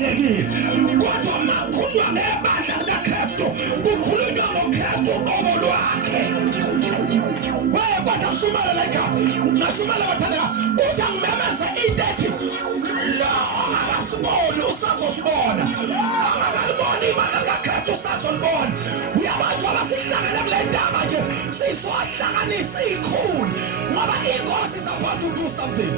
amukelekile. Kodwa makhulunywa ngebandla likaKristu, kukhulunywa ngoKristu uqobo lwakhe. Kodwa kushumayela la ekhaya, nashumayela bathandeka, kuthi angimemeze into ethi la angakasiboni usazosibona, angakaliboni ibandla likaKristu usazolibona. Uyabantu abasihlangene kule ndaba nje sizohlanganisa ikhulu ngoba inkosi is about to do something.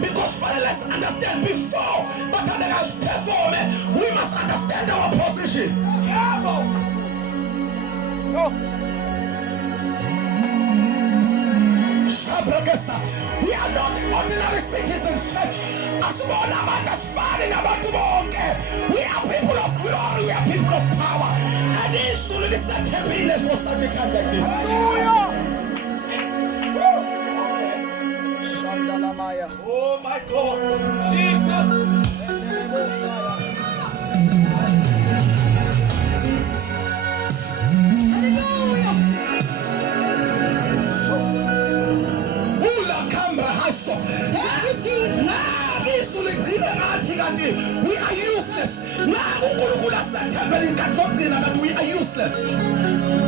Because let's understand before Batanaga's perform, we must understand our position. We are not ordinary citizens, church. We are people of glory, we are people of power. And it's solely set happiness for such a time like this. Oh my God, Jesus. Hallelujah. Ula kambra haso. We are useless. We are useless.